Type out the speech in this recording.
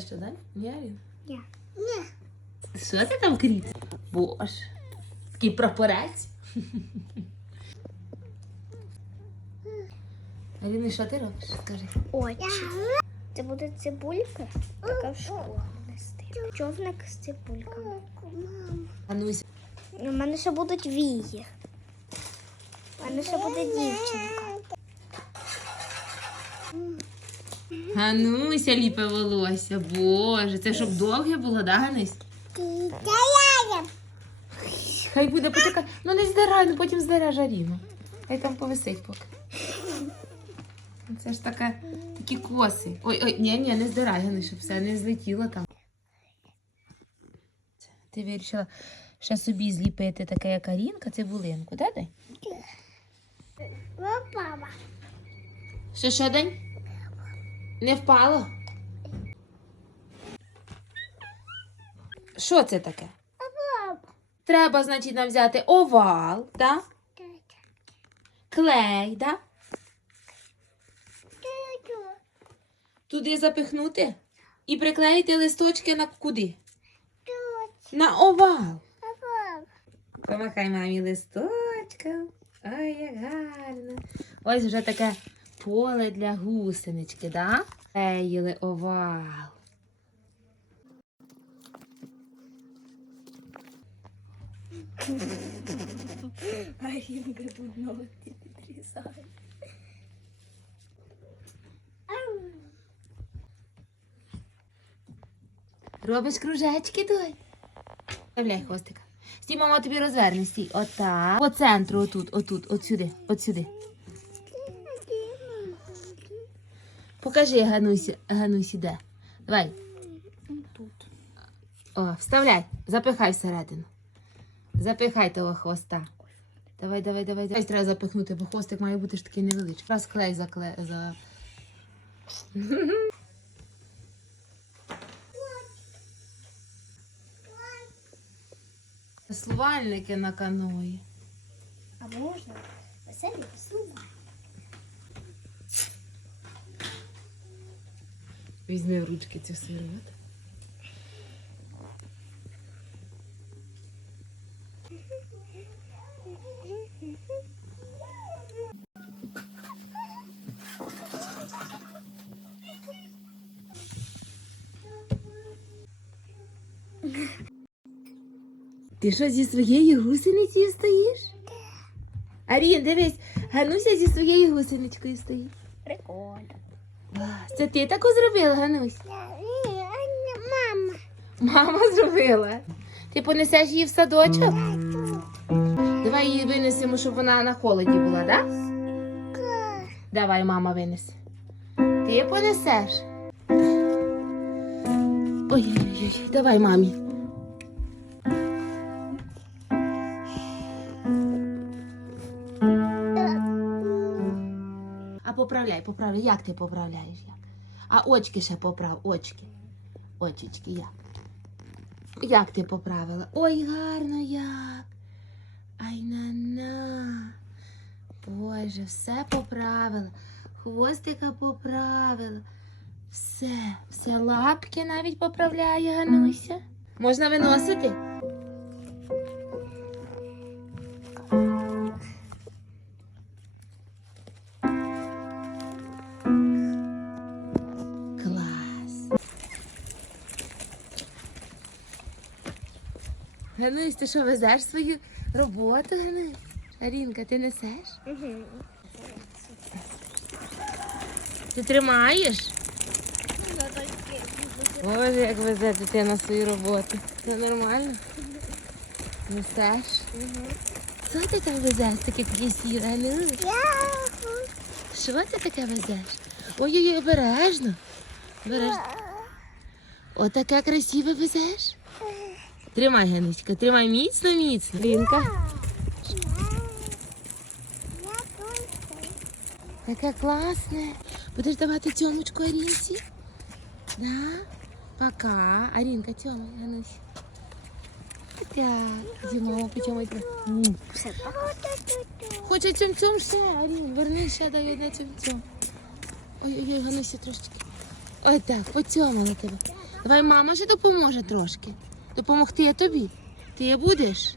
ще, да? Ні, Арін? Ні. Що ти там кріт? Боже. Такий прапорець. Аріни, що ти робиш? Скажи. Очі. Це буде цибулька, така в школу нести. Човник з цибульками. Анусь. У мене ще будуть вії. У мене ще буде дівчинка. Гануся ліпе волосся. Боже, це щоб довге було, да, Ганусь? Хай буде потекати. Ну не здирай, ну потім здереш Аріну. Хай там повисить поки. Це ж таке, такі коси. Ой, ой, ні, ні, не здирай, Ганусь, щоб все не злетіло там. Ти вирішила ще собі зліпити таке, як Арінка, цибулинку, да, дай? Папа. Що, що, день? Не впало? Що це таке? Треба, значить, нам взяти овал, так? Клей, так? Туди запихнути і приклеїти листочки на куди? На овал. Помахай мамі листочком. Ой, як гарно. Ось вже таке поле для гусенички, да? Клеїли овал. Арінка тут ногті підрізає. Робиш кружечки, той. Вставляй хвостика. Стій, мама тобі розверне. Стій. Отак. По центру, отут, отут, от сюди, от сюди. Покажи Ганусі, Ганусі, де. Давай. Тут. О, вставляй. Запихай всередину. Запихай того хвоста. Давай, давай, давай. давай. Треба запихнути, бо хвостик має бути ж такий невеличкий. Раз клей закле... за. Веслувальники на каної. А можна веселі слова. Візьми в ручки цю сироот. Ти що зі своєю гусеницею стоїш? Арін, дивись, Гануся зі своєю гусеничкою стоїть. Прикольно. Це ти таку зробила, Ганусь? Мама. Мама зробила. Ти понесеш її в садочок? Давай її винесемо, щоб вона на холоді була, так? Да? Давай, мама винесе. Ти понесеш. Ой-ой-ой, давай мамі. Поправляй, поправляй. Як ти поправляєш? Як? А очки ще поправ, очки. Очечки, як? Як ти поправила? Ой, гарно як. Ай на-на. Боже, все поправила. Хвостика поправила. Все, все лапки навіть поправляє Гануся. Можна виносити? Ганусь, ти що везеш свою роботу, Ганусь? Арінка, ти несеш? Угу. Ти тримаєш? Боже, як везе дитина свою роботу. Це нормально? Несеш? Що ти там везеш таке красиве? Ну? Що ти таке везеш? Ой-ой-ой, обережно. Обережно. Отаке красиве везеш? Тримай, Геночка, тримай міцно, міцно. Лінка. Таке класне. Будеш давати цьомочку Арінці? Да? Пока. Арінка, цьомай, Ганусь. Так, зимова потьомай. Хоче цьом-цьом ще, Арін, верни ще дай одне цьом-цьом. Ой-ой-ой, Гануся трошечки. Ой так, поцьомала тебе. Давай мама ще допоможе трошки. Допомогти тобі. Ти будеш?